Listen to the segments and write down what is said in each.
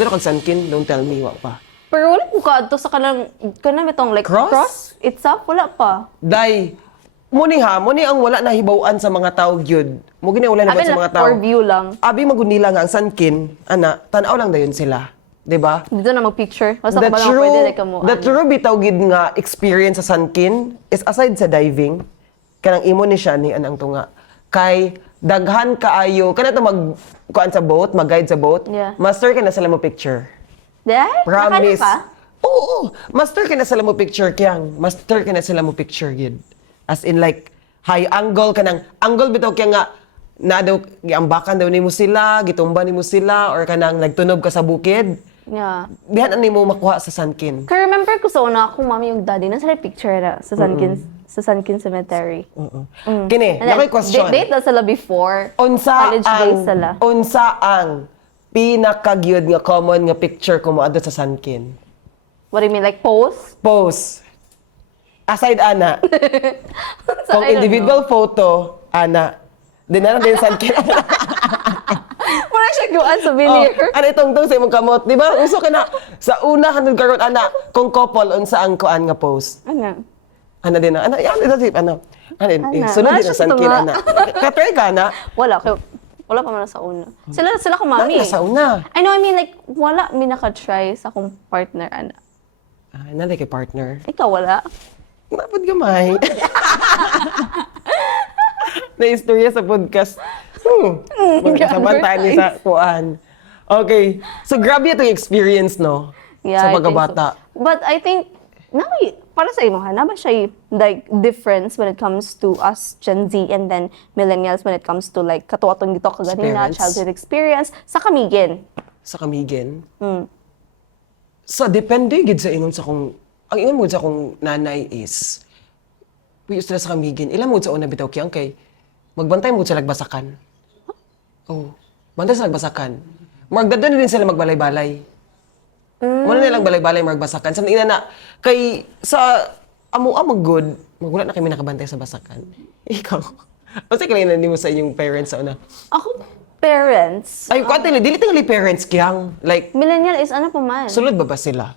Pagkano kag Sunkin, don't tell me, wa pa. Pero wala ko ka sa kanang itong like Cross? itself, wala pa. Day, muni ang wala na hibawaan sa mga tao gyud. Mo gini wala na Abi sa mga lang tao. for view lang. Abi magunila nga ang Sunkin, ana, tan-aw lang dayon sila. 'Di ba? Dito na mag-picture. Basta ka ba lang pwede like mo. The true bitaw gid nga experience sa Sunkin is aside sa diving, kanang imo ni siya ni anang tunga. Kay daghan kaayo kana to mag kuan sa boat, mag-guide sa boat. Yeah. Master ka na sila mo picture. Dahil? Promise. Nakano ka? Oo, master ka na sila mo picture kyang. Master ka na sila mo picture gid. As in like high angle kanang angle bitaw kaya nga na daw giambakan daw nimo sila, gitumba nimo sila or kanang nagtunog ka sa bukid. Yeah. Dihan ani mo makuha sa Sunkin. Kaya remember ko sa una akong mami yung daddy, nasa picture na sa Sunkin Cemetery. Kini, And then, nakoy question. Date na sila before. Unsa college days sila. ang pinakagyud nga common nga picture ko mo adto sa Sunkin? What do you mean? Like pose? Pose. Aside ana. So, Kung I don't individual photo, ana. Din na din Sunkin. Wala siya guan sa Oh, veneer. ano itong sa imong kamot, di ba? Uso ka na sa una kanang karon ana, kung couple unsa ang kuan nga pose. Ano? Ana din na. Ana, yan ito tip ano. Ano, sunod Wala din siya ang Sunkin sa ana. Katry ka na. Wala pa man sa una. Sila ko mami. Wala sa una. I know, I mean, like, wala mi naka-try sa akong partner, ana. Nanay kay partner. Ikaw, wala? Napod gamay. Na-istorya sa podcast. Magkasabantaan niya sa kuan. Okay. So, grabe itong experience, no? Yeah, sa I think pagkabata. so. But I think, para sa imo, na ba siya like difference when it comes to us Gen Z and then millennials when it comes to like katuwatong dito kaganina, Parents. childhood experience, sa kamigin? Sa kamigin. So, depende gid sa ingon sa kung ang ingon mo sa kung nanay is puyo sila sa kamigin. Ilan mo sa una bitaw kiyang kay magbantay mo sa lagbasakan. Oh, bantay sa lagbasakan. Magdadaan din sila magbalay-balay. Wala nilang balay-balay magbasakan. Sa ina na kay sa amo good, magwala na kami nakabantay sa basakan. Ikaw. Basta kailan nimo sa inyong parents sa una. Ako, parents, Ay, kwante dili tingali parents kiyang like millennial is ano pa man. sulod ba sila?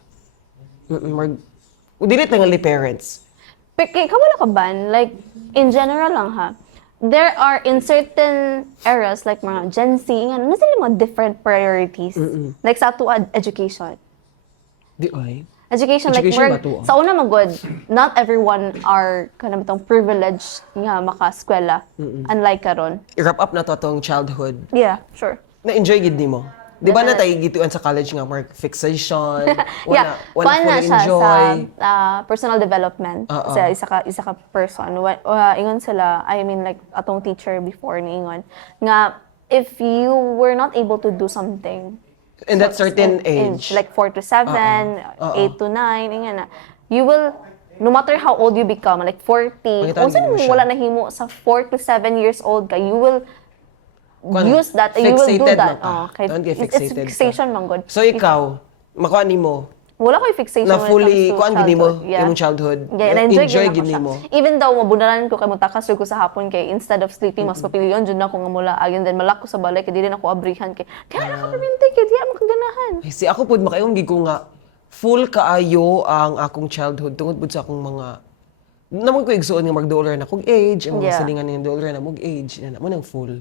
Dili tingali parents. Kaya wala ka ban? Like, in general lang ha, there are in certain eras, like mga Gen Z, nga, na sila mga different priorities. Like sa ato education. Di ay. Education, Education like, ba to, sa una magod, not everyone are kanang itong privileged nga makaskwela. Unlike karon. I-wrap up na to atong childhood. Yeah, sure. Na-enjoy gid nimo. Di ba na tayo gituan sa college nga more fixation? Yeah, Wala fun na fully siya enjoy. sa personal development. Oo. Sa isa ka person. Ingon sila, I mean like atong teacher before ni ingon nga if you were not able to do something In that certain in age. like 4 to 7, 8 to 9, ingon na, you will no matter how old you become, like 40, Makita kung saan mo mo siya. wala nahimo sa 4 to 7 years old ka, you will use that, you will do Fixated that. man ka. Don't get It's fixated ka. fixation man good. So ikaw, makuha nimo Wala ko yung fixation na when it fully comes to kuan gid nimo childhood. imong childhood. Yeah, and enjoy gid gid nimo. siya. Even though mabunalan ko kay mutakas ko sa hapon kay instead of sleeping mas papiliyon jud na ko nga mula agin then malak ko sa balay kay dili na ko abrihan kay kaya na ka permente kay di mo kaganahan. Ay, si ako pud makayon gid ko nga full kaayo ang akong childhood tungod pud sa akong mga namon ko igsuon nga mag-dollar na kog age, ang mga Yeah. silingan nga dollar na mog age, na mo nang full.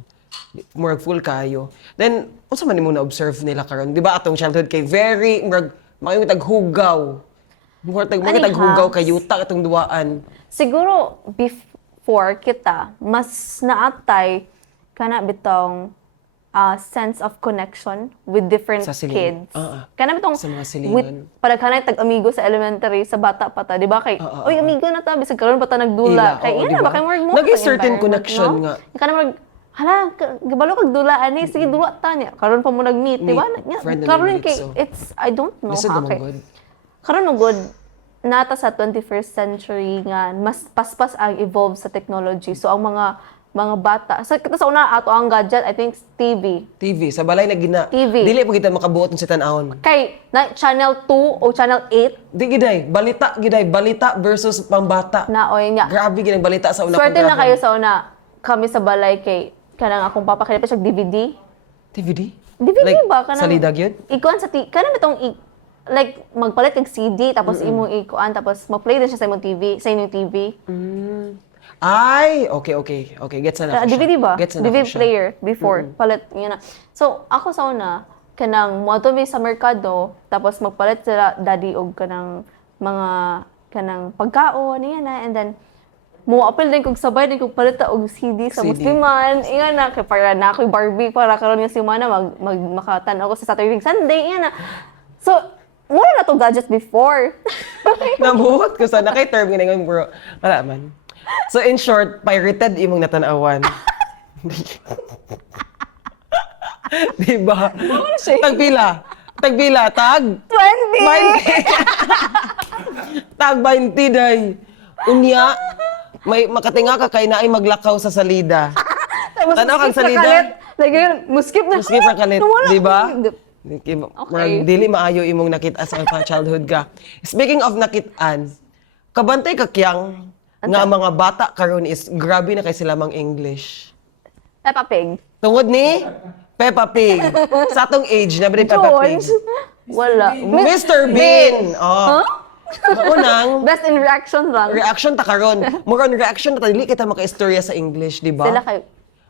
More full kaayo. Then unsa man nimo na observe nila karon? Di ba atong childhood kay very murag maayong taghugaw. Murag Ani, taghugaw ha? kay yuta atong duaan. Siguro before kita mas naatay kana bitong sense of connection with different Sa silingan. kids. Sa Kana bitong mga silingan. with padaghanay tag-amigo sa elementary sa bata pa ta, di ba kay oy amigo na ta bisag karon pa ta nagdula. Ila, Kay oo, ina di ba ba? kay more mo. Naging certain connection nga. Kana mag hala, gabalo kag dulaan ni sige dula ta niya. Karon pa mo nag-meet, di ba? Friend na Karon nag-meet, kay so. it's I don't know Lisod ha naman kay. good. Karon mo good nata sa 21st century nga mas paspas ang evolve sa technology. So ang mga bata sa una ato ang gadget I think TV. TV sa balay na gina. TV. Dili pa kita makabuot sa tan-awon. Kay na channel 2 o channel 8 Di giday, balita versus pambata. na oy nya. Grabe ginang balita sa una Swerte kong na graphic. kayo sa una kami sa balay kay kanang akong papa kaya pa siya DVD. DVD? DVD like, ba? Kanang, sa lidag yun? Ikuan sa kanang itong like, magpalit kag CD, tapos imong ikuan, tapos mag-play din siya sa imong TV, sa inyong TV. Ay, okay. Gets na ako siya. DVD ba? Gets na DVD ako siya. player before. Palit, yun na. So, ako sa una, kanang mo mi sa merkado, tapos magpalit sila daddy og kanang mga kanang pagkaon, yan na, and then mo apel din kog sabay din kog palit og CD sa CD. Musliman. Iyan na kay para na ako'y Barbie para karon nga si Mana mag makatan-aw ko sa Saturday Sunday, iyan na. So, muna na to gadgets before. Nabuhat ko sana kay term nga ngayon, bro. Wala man. So in short, pirated imong natanawan. Diba? Tagpila. Tag 20! 20. Tag 20 day. Unya, may makatinga ka kay naay maglakaw sa salida. Tapos Tanaw kang skip na salida. kalit. Like, muskip na. Skip na kalit, Nawala. di ba? Okay. Okay. Dili maayo imong nakita sa childhood ka. Speaking of nakitaan, kabantay ka kyang nga mga bata karon is grabe na kay sila mang English. Peppa Pig. Tungod ni Peppa Pig. Sa atong age na ba Peppa Pig? George. Wala. Mr. Bean. Oh. Huh? Maunang Best in reaction lang. reaction ta karon. Muron reaction ta dili kita maka-istorya sa English, di ba? Sila kayo.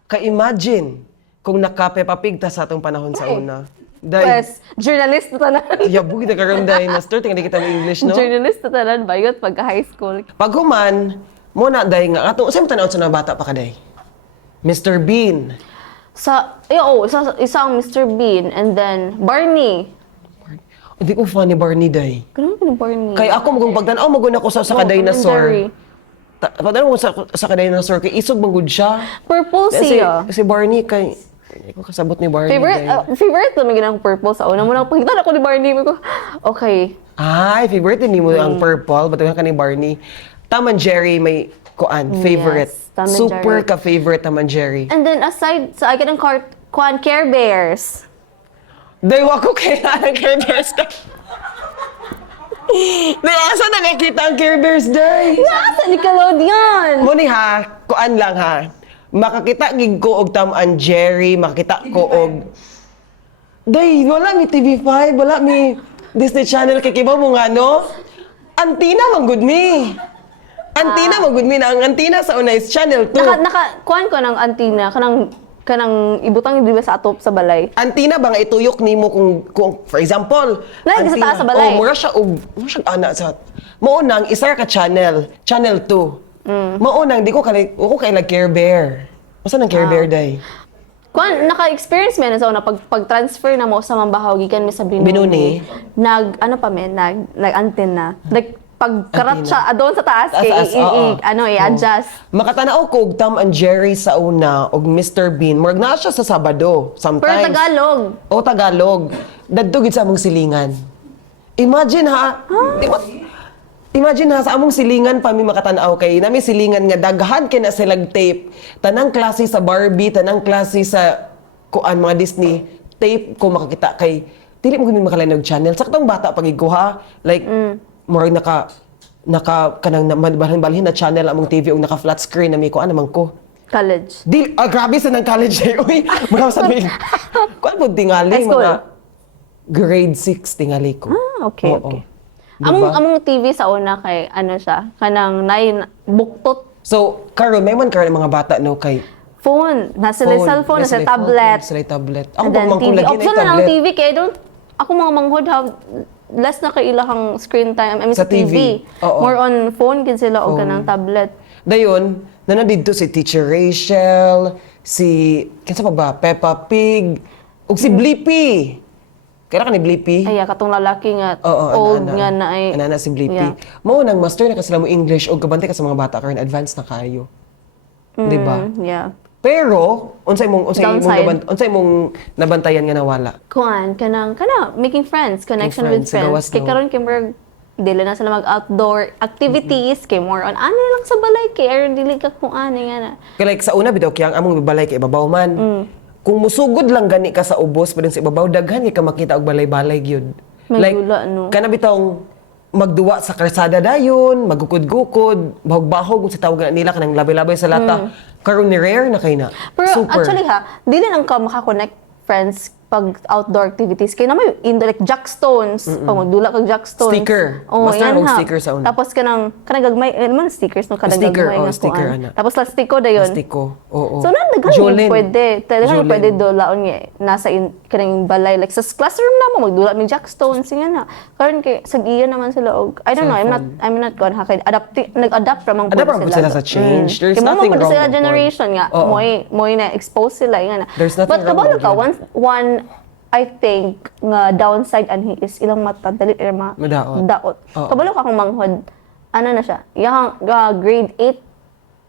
Ka-imagine kung naka-Peppa Pig ta sa atong panahon sa una. Dahil, Yes, journalist na tanan. yabog na karon dahil master, tingnan kita mo English, no? Journalist na tanan ba yun pagka high school? Pag human, muna dahil nga, atong saan mo tanaw sa mga bata pa ka dahil? Mr. Bean. Isang Mr. Bean and then Barney. Hindi ko fan ni Barney dahil. Ganun ka ni Barney. Kaya ako magong pagtanaw, maguna ko sa Oh, Tom and ka-dinosaur. Jerry. Pagtanaw ko sa ka-dinosaur, kay isog manggod siya. Purple siya. Si Barney, kay... Hindi ko kasabot ni Barney dahil. Favorite naman ginang purple sa una. Muna pagkita ako ni Barney, ko, okay. Ay, favorite din mo ang purple. Batuhan ka ni Barney. Tom and Jerry may kuan, favorite. Yes, Tom and Super Jerry. ka-favorite Tom and Jerry. And then aside sa akin ang Care Bears. Dahil wako kaya ng Care Bears ka. Dahil asa nakikita ang Care Bears, Day? Nasa Nickelodeon! Muni ha, kuan lang ha. Makakita gig ko og Tom and Jerry, makakita ko og... Day, wala mi TV5, wala mi Disney Channel, kay kibaw mo nga, no? Antina, manggod mi. Antina, manggod mi na. Ang antina sa una is Channel 2. Kuhan ko ng antina, kanang ibutang di ba sa atop sa balay. Antina ba nga ituyok nimo kung for example, Like, sa taas sa balay. Oh, mura siya ana sa maunang isa ka channel 2. Maunang di ko kay Care Bear. Masa nang Care Bear day? Kuhan, naka-experience mo na sa una, pag-transfer na mo sa mambahaw, gikan mi sa Binuni. nag-antenna. Like, pagkarat Antenna. siya, doon sa taas, Oo. i-adjust. Makatanaw ko og Tom and Jerry sa una og Mr. Bean. Murag na siya sa Sabado Pero sometimes. Tagalog. O Tagalog. Dadugid sa among silingan. Imagine ha. Imagine ha, sa among silingan pa mi makatanaw kay nami silingan nga daghan kay na silag tape. Tanang klase sa Barbie, tanang klase sa kuan mga Disney, tape ko makakita kay dili mo gani makalanog channel. Saktong bata pagig ko ha. Like murag naka kanang balhin na channel among TV og naka flat screen na mi kuan naman ko. College. Grabe sa ng college eh. Uy, mga sabi. Kuan po tingali High school? mga grade 6 tingali ko. Okay, Oo. okay. Diba? Among TV sa una kay ano siya, kanang buktot So, karon may man karon mga bata no kay phone, nasa phone, cellphone, yes, nasa may tablet. phone, sila tablet. Ako And pa then man kung TV. lagi na Option na lang tablet. TV kay ako mga manghod have less na kay ilahang screen time. I mean Sa sa TV. TV. Oo. More on phone gid sila o Phone. kanang tablet. Dayon, nanadito si Teacher Rachel, si kinsa pa ba? Peppa Pig, ug si Blippi. Kaya ka ni Blippi? Ay, katong lalaki nga Oo, old nga na ay. Ana si Blippi. Yeah. Mao nang master na kasi mo English o kabante ka sa mga bata karon advanced na kayo. Di ba? Yeah. Pero unsay Downside. mong nabantayan nga nawala? Kuan kanang making friends, connection with friends, sa gawas, friends. Kay no? karon kay murag dili na sila mag-outdoor activities, kay more on ano lang sa balay kay aron dili ka kung ano nga na. Kaya like sa una bitaw kiyang among balay kay ibabaw man. Kung musugod lang gani ka sa ubos pa sa ibabaw daghan ka makita og balay-balay gyud. May gula, no? Kana bitong magduwa sa karsada dayon, magukod-gukod, bahog-bahog kung sa tawag nila kanang labay-labay sa lata. Karon ni rare na kay na. Pero Super. actually dili lang ka maka-connect friends pag outdoor activities kay na may indoor like jackstones pag magdula kag jackstones Sticker. oh Basta yan og ha. sticker sa una. Tapos kanang gagmay man stickers no kanang Sticker, gagmay oh, nga sticker, kuan. ana. Tapos plastiko dayon Plastiko. Oo. so na daghan Jolene. pwede daghan Jolene. pwede dulaon nga nasa kanang balay like sa classroom na mo magdula mi jackstones nga na karon kay sag-iya naman sila og I don't know I'm not gone ha kay nag-adapt ra man po Adapt ra po sila sa change. There's kay mo nothing po wrong sila with generation nga Oo. moy na expose sila nga na There's nothing but wrong kabalo with ka yun. one I think nga downside anhi is ilang mata dali Madaot. daot. Oo. Kabalo ka kung manghod ano na siya. Yang grade 8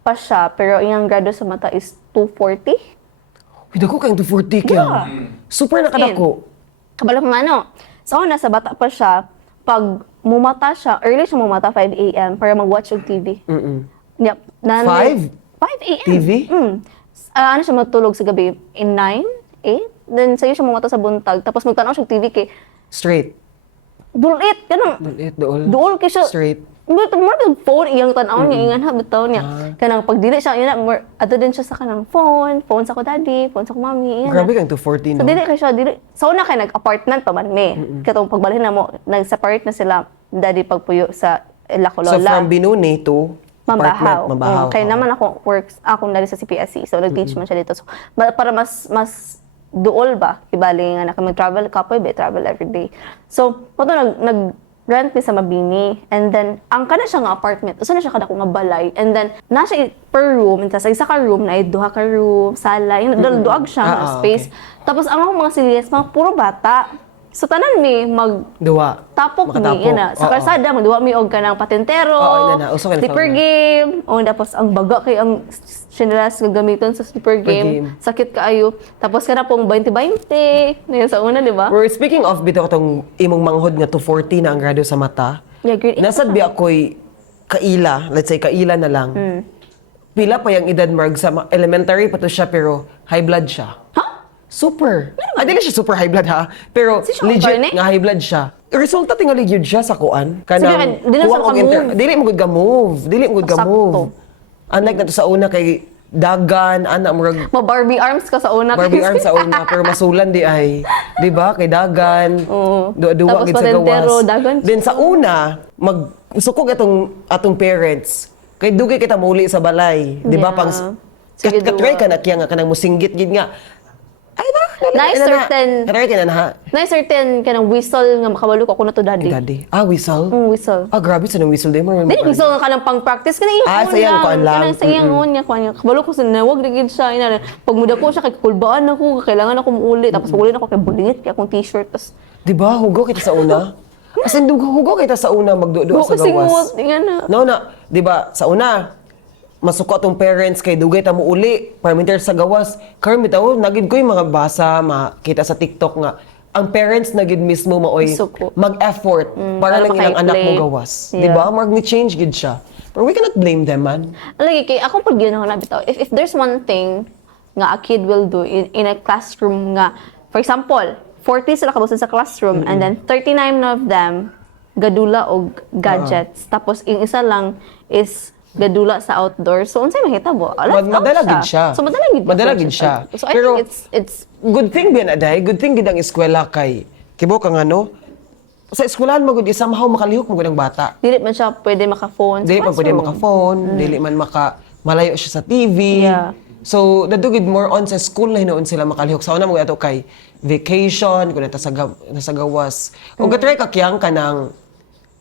pa siya pero iyang grado sa mata is 240. Uy, dako kayong 240 kaya. Super nakadako. Kabalo ka nga ano. So nasa bata pa siya pag mumata siya, early siya mumata 5 a.m. para mag-watch og TV. Yep. 5? 5 a.m. TV? Ano siya matulog sa gabi? In 9? 8? Then sa'yo siya mamata sa buntag. Tapos magtanaw siya TV kay Straight. dulit. Ganun. Dulit, dool. Duol kay siya. Straight. More phone iyang tanaw niya, ingan ha, bitaw niya. Kanang pag dili siya, yun na, more, ato din siya sa kanang phone sa ko daddy, phone sa ko mami, iyan Grabe na. kayong 240, So, no? dili kay siya, dili. Sa una kay nag-apartment pa man me. Katong pagbalhin na mo, nag-separate na sila, daddy pagpuyo sa La So, Colola. from Binuni to Mambahaw. apartment, Mambahaw. Kaya naman ako works akong dali sa CPSC. So nag-teach man siya dito. So para mas duol ba kibali nga na mag-travel kapoy be travel every day. So mo nag rent mi sa Mabini and then ang kana siya nga apartment. Usa na siya kada ko nga balay and then na siya per room sa isa ka room na duha ka room, sala, yung duag siya nga space. Okay. Tapos ang akong mga siliyas mga puro bata. So tanan mi Duwa. tapok Makatapok. mi ina sa Oo. kalsada magduwa mi og kanang patentero Oo, ina na. Uso ka na slipper fauna. game o tapos ang baga kay ang sinilas nga gamiton sa slipper game game. sakit kaayo tapos kana pong 20-20 na sa una di ba We're speaking of bitaw tong imong manghod nga 240 na ang grado sa mata. yeah grade 8 Nasad bi ako'y kaila, let's say kaila na lang. Pila pa yung edad marg sa elementary pa to siya pero high blood siya. ha Super. Dili siya super high blood ha, pero Si siya legit karne? nga high blood siya. Resulta tingali gyud siya sa kuan. Sige, dili kuwang sa og ka-move. dili mo gud ka move. Dili mo gud ka Sakto. move. Unlike nato sa una kay dagan ana murag mo Barbie arms ka sa una Barbie arm sa una pero masulan di ay, 'di ba? Kay dagan. Oo. Duwa Tapos gid sa patentero, gawas. dagan siya. Then sa una, magsukog atong parents. Kay dugay kita muli sa balay, 'di ba? Yeah. Pang Sige, katry duwa. ka na kiya nga kanang musinggit gid nga. Ay ba? Nice certain- Katry ka na na ha. na certain kanang whistle nga makabalo ko na to daddy Daddy. Ah, whistle. whistle Ah, grabe sa nang whistle day mo. Dili whistle nga kanang pang practice kana iyang Ah, sa iyang kuan lang. kanang sa iyang unya kuan kabalo ko sa nawag digid siya ina pag muda ko siya kay kulbaan ako kailangan ako muuli tapos uli ako kay bulit kay akong t-shirt tapos 'Di ba? Hugo kita sa una. As in, hugo kita sa una magdudo sa kasi gawas. ngot nga na No, na, 'di ba? Sa una, masuko atong parents kay dugay ta mo uli, parameter sa gawas. Karon bitaw nagid ko yung mga basa, makita sa TikTok nga ang parents nagid mismo maoy Suko. mag-effort para para lang ilang anak mo maka-play. gawas. Yeah. 'Di ba? Mag ni change gid siya. But we cannot blame them, man. lagi kay ako pag yun ako nabitaw if there's one thing nga a kid will do in a classroom nga for example 40 sila kabusan sa classroom and then 39 of them gadula og gadgets tapos yung isa lang is gadula sa outdoor so unsay mahitabo Madala gid siya. so madala gid Madala gid siya. so I Pero- think it's Good thing din aday, good thing gid ang eskwela kay kibo ka nga no. Sa eskwelahan magud isa mahaw makalihok magud ang bata. dili man siya pwede maka-phone sa Dili man pwede classroom. maka-phone, dili man malayo siya sa TV. Yeah. So, nadugid more on sa school na hinoon sila makalihok. Sa una mo ato kay vacation, kung nasa gawas. O katry ka kiyang ka ng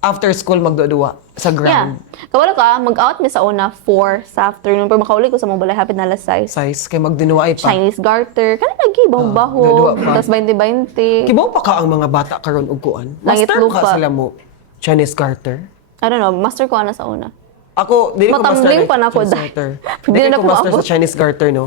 after school magduduwa sa Yeah. ground. Kawala ka, mag-out mi sa una 4 sa afternoon. Pero makauli ko sa mga balay, hapit na alas 6. Size, kay magdinuwaay pa. Chinese garter. Kaya lagi, baho-baho. dadua pa. Tapos 20-20. Kibaw pa ka ang mga bata karon og kuan. Langit Master lupa. ka sila mo. Chinese garter. I don't know, master ko na sa una. Ako, dili ko master Matambling ng pa na ako Chinese dahil. garter. Hindi Dili na ko ko master maabot. sa Chinese garter, no?